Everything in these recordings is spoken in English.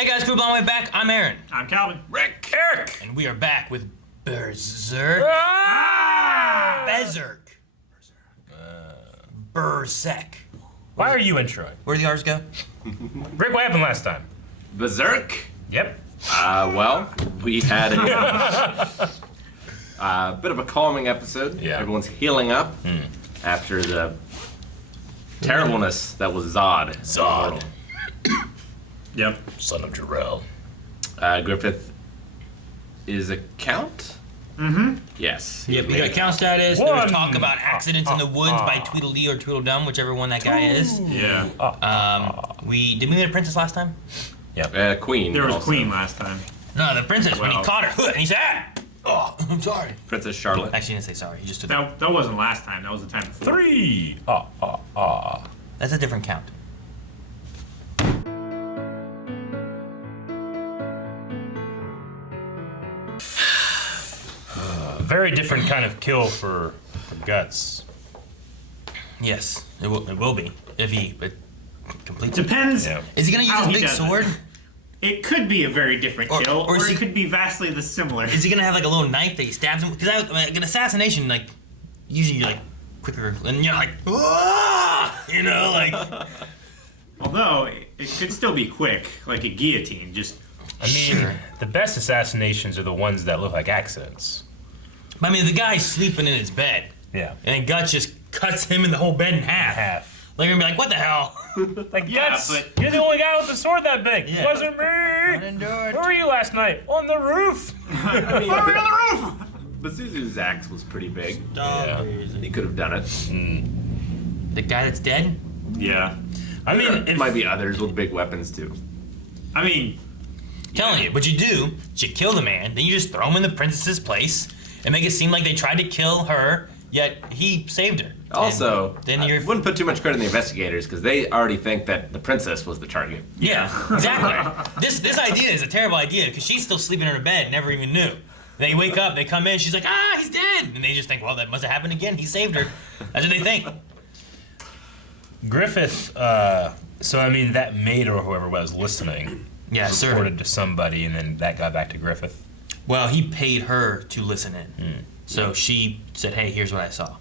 Hey guys, crew blown way back. I'm Aaron. I'm Calvin. Rick. Eric. And we are back with Berserk. Berserk. Berserk. Why are you introing? Where did the R's go? Rick, what happened last time? Berserk. Yep. Well, we had a bit of a calming episode. Yeah. Everyone's healing up after the terribleness that was Zod. Zod. Yep. Son of Jarrell. Griffith is a count? Mm-hmm. Yes. Yep, we got count status. There was talk about accidents in the woods by Tweedledee or Tweedledum, whichever one that guy is. Yeah. Did we meet a princess last time? Yeah. Queen. There was also. a queen last time. No, the princess, when he caught her, and he said, "Oh, I'm sorry." Princess Charlotte. Actually, he didn't say sorry. He just stood That wasn't last time. That was the time before. 3. That's a different count. Very different kind of kill for Guts. Yes, it will be if he completes it. Depends. Yeah. Is he gonna use How his he big does it. sword? It could be a very different Or- kill, or or, is it he- could be vastly the similar. Is he gonna have like a little knife that he stabs him? Because like an assassination, like usually you're like quicker, and you're like, "Ah!" You know, like. Although it could still be quick, like a guillotine. Just I mean, Sure. the best assassinations are the ones that look like accidents. I mean, the guy's sleeping in his bed, Yeah. and then Guts just cuts him and the whole bed in half. Like you're gonna be like, "What the hell?" Like, Yeah, Guts, but- you're the only guy with the sword that big. Yeah. Wasn't me. didn't do it. Where were you last night? On the roof. Why are we on the roof? Bazuzu's axe was pretty big. Yeah. He could have done it. The guy that's dead. Yeah. I mean, There might be others with big weapons too. I mean, Telling you, what you do is you kill the man, then you just throw him in the princess's place, and make it seem like they tried to kill her, yet he saved her. Also, And then I you're wouldn't put too much credit on the investigators because they already think that the princess was the target. yeah, exactly. This idea is a terrible idea because she's still sleeping in her bed, never even knew. They wake up, they come in, she's like, he's dead, and they just think, well, that must have happened again. He saved her. That's what they think. Griffith, so I mean, that maid or whoever was listening Yeah, reported to somebody, and then that got back to Griffith. Well, he paid her to listen in. So she said, hey, here's what I saw.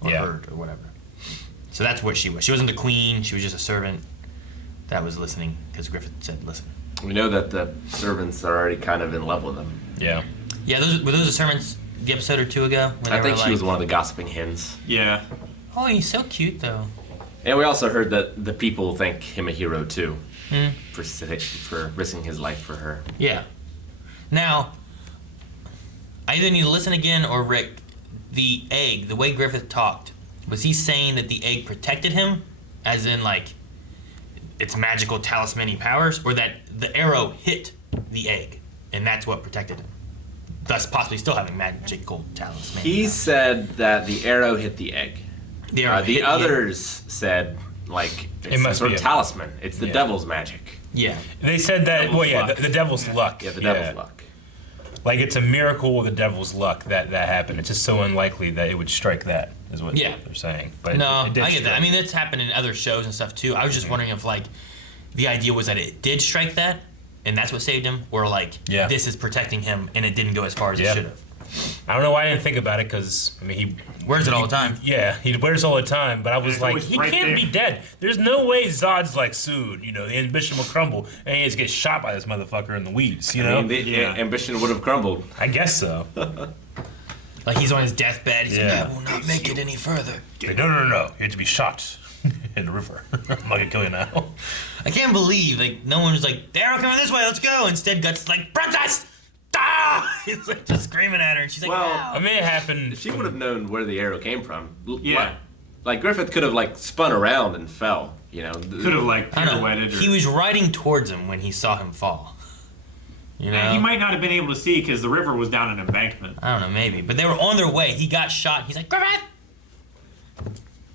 Or Yeah. heard, or whatever. So that's what she was. She wasn't the queen, she was just a servant that was listening, because Griffith said, listen. We know that the servants are already kind of in love with him. Yeah. Yeah, were those the servants the episode or two ago? When I they think were she was like, one of the gossiping hens. yeah. oh, he's so cute, though. And we also heard that the people think him a hero too, Hmm. for risking his life for her. Yeah. Now, I either need to listen again or Rick, the egg, the way Griffith talked, was he saying that the egg protected him? As in, like, its magical talisman powers? Or that the arrow hit the egg, and that's what protected him? Thus possibly still having magical talisman He powers. said that the arrow hit the egg. The arrow hit The egg. others said, like, it's some must sort be of a- talisman. It's the Yeah. devil's magic. Yeah. They said that, Devil's well, yeah, luck. the devil's luck. Yeah, the devil's luck. Like, it's a miracle with the devil's luck that happened. It's just so unlikely that it would strike that, is what Yeah. they're saying. But No, it did I get that. strike. I mean, that's happened in other shows and stuff too. I was just wondering if, like, the idea was that it did strike that, and that's what saved him, or like, Yeah. this is protecting him, and it didn't go as far as it Yeah. should have. I don't know why I didn't think about it, because, I mean, he Wears it all the time. Yeah, he wears it all the time, but I was it's like, always he right can't there. be dead. There's no way Zod's, like, sued, you know, the ambition will crumble, and he just gets shot by this motherfucker in the weeds, you know? I mean, the Yeah. ambition would have crumbled. I guess so. Like, he's on his deathbed. He's Yeah. like, I will not make it any further. Like, no, you have to be shot in the river. I'm not gonna kill you now. I can't believe, like, no one was like, the arrow coming this way, let's go. Instead, Guts is like, princess! Ah! He's like just screaming at her, and she's like, Well, "Ow." I mean, it happened. If she would have known where the arrow came from. Yeah. Like, Griffith could have, like, spun around and fell, you know? Could have like I don't know. pirouetted. Or, He was riding towards him when he saw him fall. You know? he might not have been able to see because the river was down an embankment. I don't know, maybe. But they were on their way. He got shot. He's like, Griffith!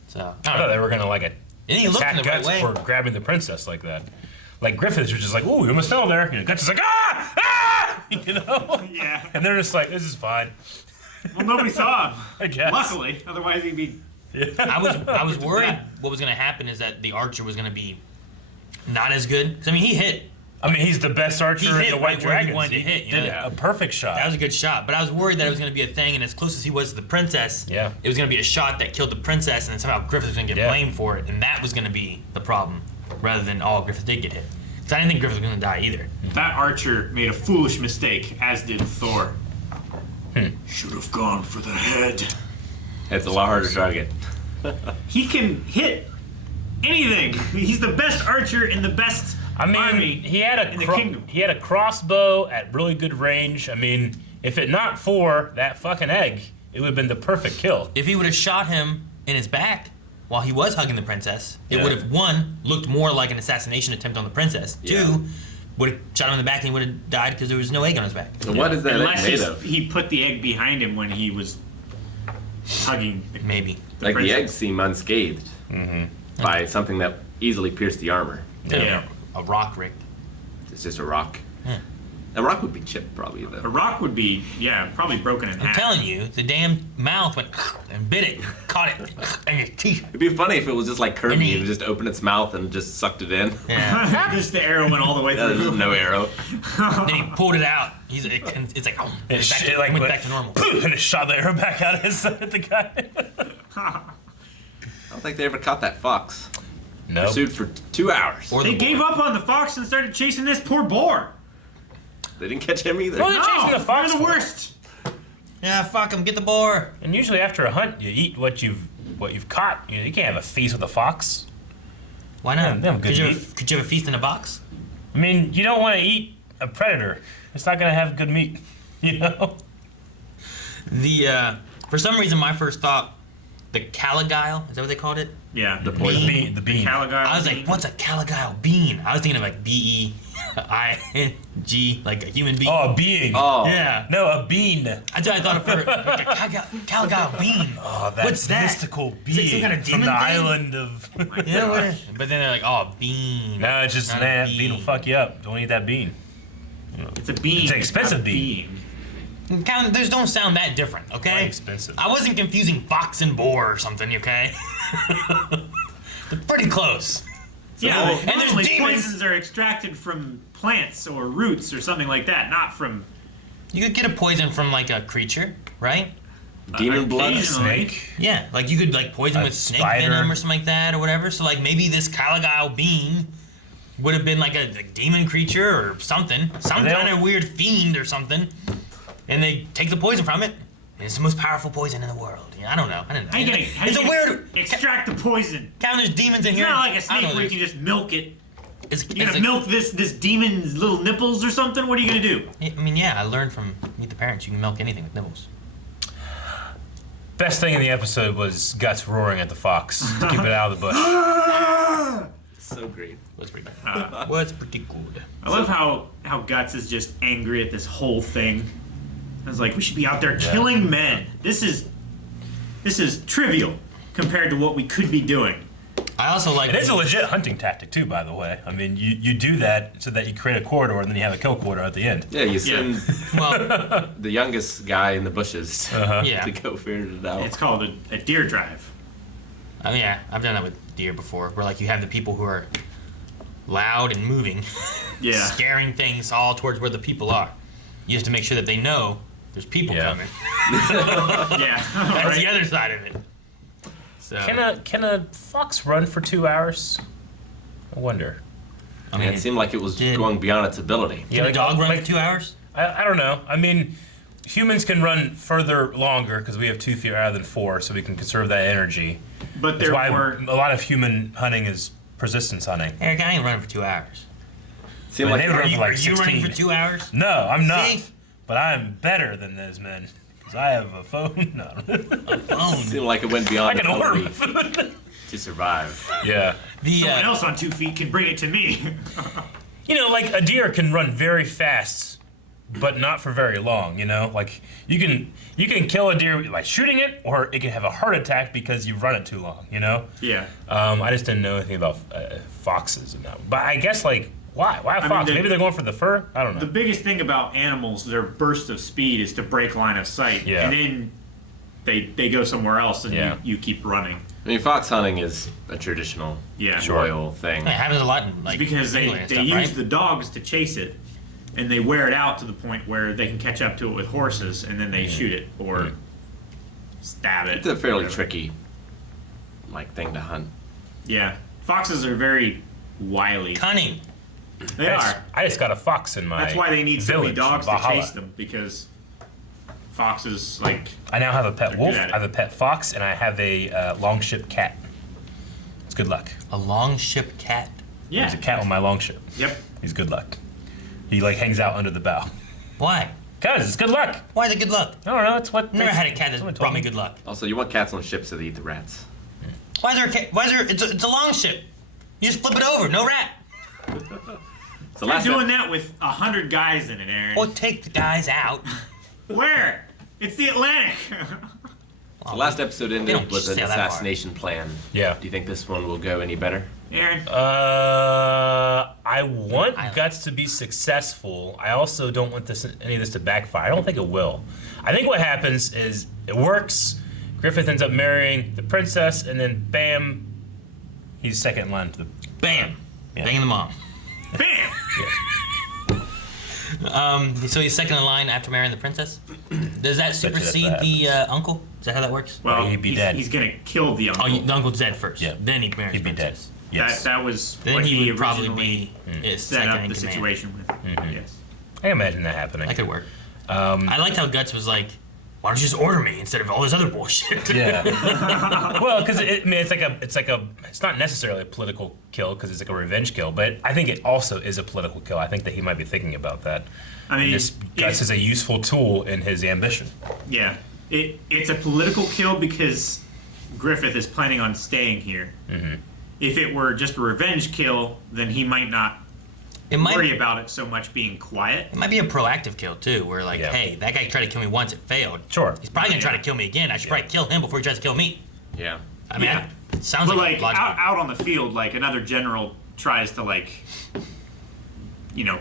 So, I I don't thought know. they were gonna, like, And he looked in attack the right Guts way. for grabbing the princess like that. Like, Griffith was just like, ooh, you almost fell there. You know, Guts is like, ah! You know? Yeah. And they're just like, this is fine. Well, nobody saw him. I guess. Luckily, otherwise he'd be. I was worried what was going to happen is that the archer was going to be not as good. 'Cause, I mean, he hit I mean, he's the best archer He in hit the White right where he Dragons. wanted to hit, you did know? a perfect shot. That was a good shot, but I was worried that it was going to be a thing, and as close as he was to the princess, Yeah. it was going to be a shot that killed the princess, and then somehow Griffith was going to get Yeah. blamed for it, and that was going to be the problem, rather than Griffith did get hit. Because I didn't think Griffith was going to die either. That archer made a foolish mistake, as did Thor. Should have gone for the head. It's a lot harder to target. He can hit anything. He's the best archer in the best I mean, army he had in the kingdom. he had a crossbow at really good range. I mean, if it not for that fucking egg, it would have been the perfect kill. If he would have shot him in his back while he was hugging the princess, it Yeah. would have, one, looked more like an assassination attempt on the princess. Yeah. Two, would have shot him in the back and he would have died because there was no egg on his back. And what is that egg Unless made of? he put the egg behind him when he was hugging the, Maybe. the Like the princess. eggs seem unscathed by something that easily pierced the armor. Yeah. A rock, Rick. It's just a rock. Yeah. A rock would be chipped probably A though. rock would be, probably broken in I'm half. telling you, the damn mouth went and bit it, caught it, and your teeth. It'd be funny if it was just like Kirby Any- and it just opened its mouth and just sucked it in. Yeah. Just the arrow went all the way There's through. no arrow. Then he pulled it out. It's like, oh, It it's back, shit to, like went went- back to normal. And it shot the arrow back out of his at the guy. I don't think they ever caught that fox. No. Pursued for 2 hours. Or They the gave boar. up on the fox and started chasing this poor boar. They didn't catch him either. Well, they're chasing No, the fox. they're the for? worst. Yeah, fuck him, get the boar. And usually after a hunt, you eat what you've caught. You can't have a feast with a fox. Why not? Yeah, good meat. Could you have a feast in a box? I mean, you don't want to eat a predator. It's not gonna have good meat. You know. The for some reason my first thought, the Caligile, is that what they called it? Yeah. The The poison. bean. The bean. Caligile. I was like, what's a Caligile bean? I was thinking of like BEING, like a human being. Oh, a being. Oh. Yeah. No, a bean. That's what I thought of first. Like a Caligile bean. Oh, that What's that? mystical Is it being some kind of from demon the thing? island of. Yeah, what? But then they're like, oh, bean. No, it's just Not a that bean will fuck you up. Don't eat that bean. It's a bean. It's an expensive not a bean. Those don't sound that different, okay? Quite expensive. I wasn't confusing fox and boar or something, okay? They're pretty close. Yeah, Oh, and there's normally demons. poisons are extracted from plants or roots or something like that, not from You could get a poison from like a creature, right? Demon blood. occasionally. Snake. Yeah, like you could like poison A with snake spider. venom or something like that or whatever. So like maybe this Caligile bean would have been like a demon creature or something, some They kind don't- of weird fiend or something, and they take the poison from it. And it's the most powerful poison in the world. Yeah, I don't know. I didn't know. How you gonna, It's a weird. extract the poison? Count there's demons in It's here. not like a I snake don't know, where you can just milk it. It's You're gonna like- milk this demon's little nipples or something? What are you gonna do? I mean, yeah, I learned from Meet the Parents. You can milk anything with nibbles. Best thing in the episode was Guts roaring at the fox to keep it out of the bush. So great. What's pretty good? What's pretty good? I love how Guts is just angry at this whole thing. I was like, we should be out there killing men. This is trivial compared to what we could be doing. I also like. It is a legit hunting tactic too, by the way. I mean, you do that so that you create a corridor and then you have a kill corridor at the end. Yeah, you send Well, the youngest guy in the bushes yeah. to go figure it out. It's called a deer drive. Yeah, I've done that with deer before, where like you have the people who are loud and moving, Yeah. scaring things all towards where the people are. You have to make sure that they know there's people Yeah. coming. Yeah. That's right? the other side of it. So Can a fox run for 2 hours? I wonder. I And mean, it seemed like it was did- going beyond its ability. can a dog run for 2 hours? I don't know. I mean, humans can run further longer because we have 2 feet rather than 4, so we can conserve that energy. But That's there why were a lot of human hunting is persistence hunting. Eric, I ain't running for 2 hours. Seemed I like mean, they would Are run you, for like are you 16. running for 2 hours? No, I'm not. See? But I'm better than those men because I have a phone. No. Oh, seemed like it went beyond I can order ability food. to survive. Yeah. the someone else on 2 feet can bring it to me. You know, like a deer can run very fast, but not for very long. You know, like you can kill a deer by shooting it, or it can have a heart attack because you've run it too long. You know. Yeah. I just didn't know anything about foxes and that. But I guess like why a mean, fox? they- Maybe they're going for the fur. I don't know. The biggest thing about animals, their burst of speed is to break line of sight. Yeah. And then they go somewhere else and Yeah. you keep running. I mean, fox hunting is a traditional Yeah. royal thing. It happens a lot in like because they England and stuff, use right? the dogs to chase it, and they wear it out to the point where they can catch up to it with horses, and then they shoot it or stab it. It's a fairly whatever. tricky, thing to hunt. Yeah, foxes are very wily. Cunning. They are. I just got a fox in my. That's why they need so many village, dogs to Valhalla. chase them, because foxes I now have a pet They're wolf. good at it. I have a pet fox, and I have a longship cat. It's good luck. A long ship cat. yeah. There's a cat on my longship. Yep. He's good luck. He hangs out under the bow. Why? Cause it's good luck. Why is it good luck? I don't know. That's what. Never had a cat someone that told brought me good luck. Also, you want cats on ships so they eat the rats. Why is there a cat? Why is there? It's a long ship. You just flip it over. No rat. So You're last doing that with 100 guys in it, Aaron. Or take the guys out. Where? It's the Atlantic. the last episode don't ended with an sail that far. assassination plan. Yeah. Do you think this one will go any better? Aaron. I want I- Guts to be successful. I also don't want any of this to backfire. I don't think it will. I think what happens is it works. Griffith ends up marrying the princess, and then bam, he's second in line to the. Bam. Yeah. Banging the mom. Bam! So he's second in line after marrying the princess. Does that that's supersede what the uncle? Is that how that works? Well, he'd be he's, dead. he's gonna kill the uncle. The uncle's dead first. Yeah. Then he marries He'd the be dead. princess. Yes. That was Then what he would probably originally be his set second up in the command. situation with. Mm-hmm. Yes. I imagine that happening. That could work. I liked how Guts was like, "Why don't you just order me instead of all this other bullshit?" Yeah. Well, because it's not necessarily a political kill because it's like a revenge kill, but I think it also is a political kill. I think that he might be thinking about that. I mean, This Guts is a useful tool in his ambition. yeah. It's a political kill because Griffith is planning on staying here. Mm-hmm. If it were just a revenge kill, then he might not It might. worry about it so much being quiet. It might be a proactive kill too, where like, Yeah. hey, that guy tried to kill me once, it failed. Sure. He's probably gonna try to kill me again. I should probably kill him before he tries to kill me. Yeah. I mean, Yeah. it sounds But like, like logical. out on the field, like another general tries to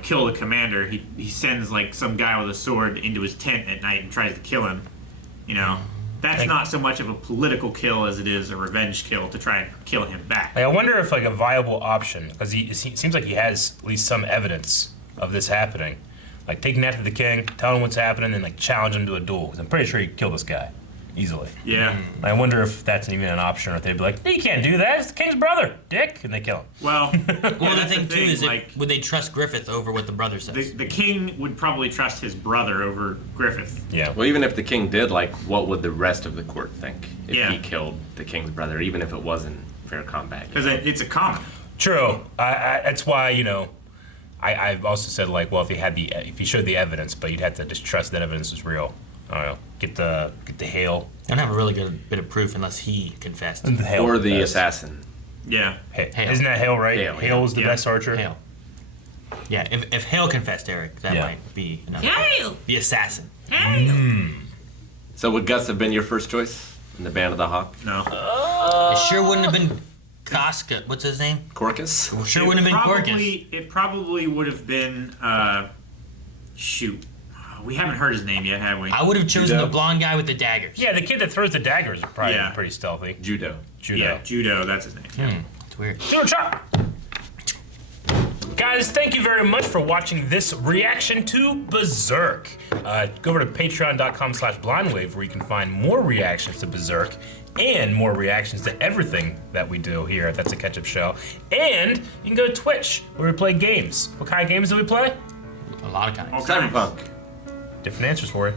kill the commander. He sends like some guy with a sword into his tent at night and tries to kill him. That's Like- not so much of a political kill as it is a revenge kill to try and kill him back. I wonder if a viable option, because he seems like he has at least some evidence of this happening. Like taking that to the king, telling him what's happening, and challenge him to a duel. 'Cause I'm pretty sure he'd kill this guy easily. Yeah. I wonder if that's even an option, or if they'd be like, "You can't do that. It's the king's brother, Dick," and they kill him. Well, well, the that's thing too is, like would they trust Griffith over what the brother says? the king would probably trust his brother over Griffith. Yeah. Well, even if the king did, what would the rest of the court think if Yeah. he killed the king's brother, even if it wasn't fair combat? Because it's a common. True. That's why I've also said well, if he showed the evidence, but you'd have to just trust that evidence is real. I don't know. Get the hail. I don't have a really good bit of proof unless he confessed. The hail Or the confess. assassin. Yeah. Hail. Isn't that Hail right? Hail, Hail is the yeah. best archer. Hale. Yeah, if Hale confessed, Eric, that Yeah. might be another. Hale! The assassin. So would Guts have been your first choice in the Band of the Hawk? No. It sure wouldn't have been Casca. What's his name? Corcus? It sure wouldn't have been Corcus. It probably would have been. Shoot. We haven't heard his name yet, have we? I would have chosen Judo. the blonde guy with the daggers. Yeah, the kid that throws the daggers is probably Yeah. pretty stealthy. Judo. Judo. Yeah, Judo, that's his name. It's weird. Judo chop! Guys, thank you very much for watching this reaction to Berserk. Go over to patreon.com/blindwave where you can find more reactions to Berserk and more reactions to everything that we do here at That's a Ketchup Show. And you can go to Twitch where we play games. What kind of games do we play? A lot of kinds. All kinds. Cyberpunk. Different answers for you.